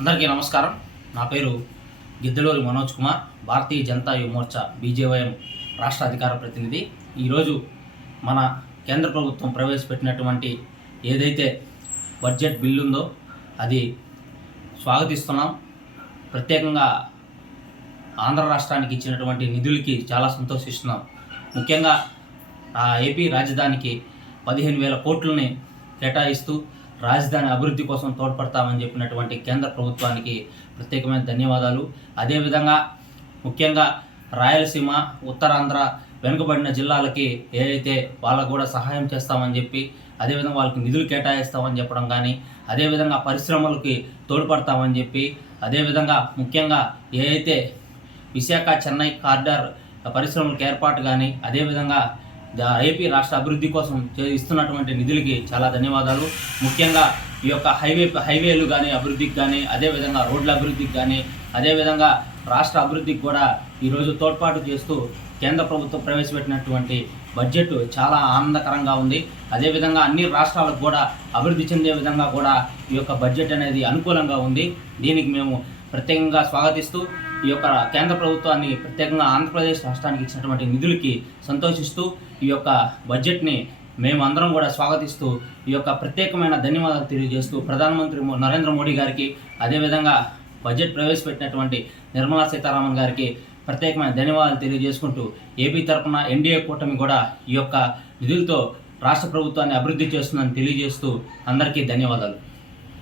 అందరికీ నమస్కారం. నా పేరు గిద్దలూరి మనోజ్ కుమార్. భారతీయ జనతా యువమోర్చా బీజేవైఎం రాష్ట్ర అధికార ప్రతినిధి. ఈరోజు మన కేంద్ర ప్రభుత్వం ప్రవేశపెట్టినటువంటి ఏదైతే బడ్జెట్ బిల్లు ఉందో అది స్వాగతిస్తున్నాం. ప్రత్యేకంగా ఆంధ్ర రాష్ట్రానికి ఇచ్చినటువంటి నిధులకి చాలా సంతోషిస్తున్నాం. ముఖ్యంగా ఆ ఏపీ రాజధానికి పదిహేను వేల కోట్లని కేటాయిస్తూ రాజధాని అభివృద్ధి కోసం తోడ్పడతామని చెప్పినటువంటి కేంద్ర ప్రభుత్వానికి ప్రత్యేకమైన ధన్యవాదాలు. అదేవిధంగా ముఖ్యంగా రాయలసీమ ఉత్తరాంధ్ర వెనుకబడిన జిల్లాలకి ఏదైతే వాళ్ళకు కూడా సహాయం చేస్తామని చెప్పి అదేవిధంగా వాళ్ళకి నిధులు కేటాయిస్తామని చెప్పడం కానీ అదేవిధంగా పరిశ్రమలకి తోడ్పడతామని చెప్పి అదేవిధంగా ముఖ్యంగా ఏదైతే విశాఖ చెన్నై కార్డర్ పరిశ్రమలకు ఏర్పాటు కానీ అదేవిధంగా ఏపీ రాష్ట్ర అభివృద్ధి కోసం చే- ఇస్తున్నటువంటి నిధులకి చాలా ధన్యవాదాలు. ముఖ్యంగా ఈ యొక్క హైవే హైవేలు కానీ అభివృద్ధికి కానీ అదేవిధంగా రోడ్ల అభివృద్ధికి కానీ అదేవిధంగా రాష్ట్ర అభివృద్ధికి కూడా ఈరోజు తోడ్పాటు చేస్తూ కేంద్ర ప్రభుత్వం ప్రవేశపెట్టినటువంటి బడ్జెట్ చాలా ఆనందకరంగా ఉంది. అదేవిధంగా అన్ని రాష్ట్రాలకు కూడా అభివృద్ధి చెందే విధంగా కూడా ఈ యొక్క బడ్జెట్ అనేది అనుకూలంగా ఉంది. దీనికి మేము ప్రత్యేకంగా స్వాగతిస్తూ ఈ యొక్క కేంద్ర ప్రభుత్వాన్ని ప్రత్యేకంగా ఆంధ్రప్రదేశ్ రాష్ట్రానికి ఇచ్చినటువంటి నిధులకి సంతోషిస్తూ ఈ యొక్క బడ్జెట్ని మేము అందరం కూడా స్వాగతిస్తూ ఈ యొక్క ప్రత్యేకమైన ధన్యవాదాలు తెలియజేస్తూ ప్రధానమంత్రి నరేంద్ర మోడీ గారికి అదేవిధంగా బడ్జెట్ ప్రవేశపెట్టినటువంటి నిర్మలా సీతారామన్ గారికి ప్రత్యేకమైన ధన్యవాదాలు తెలియజేసుకుంటూ ఏపీ తరఫున ఎన్డీఏ కూటమి కూడా ఈ యొక్క నిధులతో రాష్ట్ర ప్రభుత్వాన్ని అభివృద్ధి చేస్తుందని తెలియజేస్తూ అందరికీ ధన్యవాదాలు.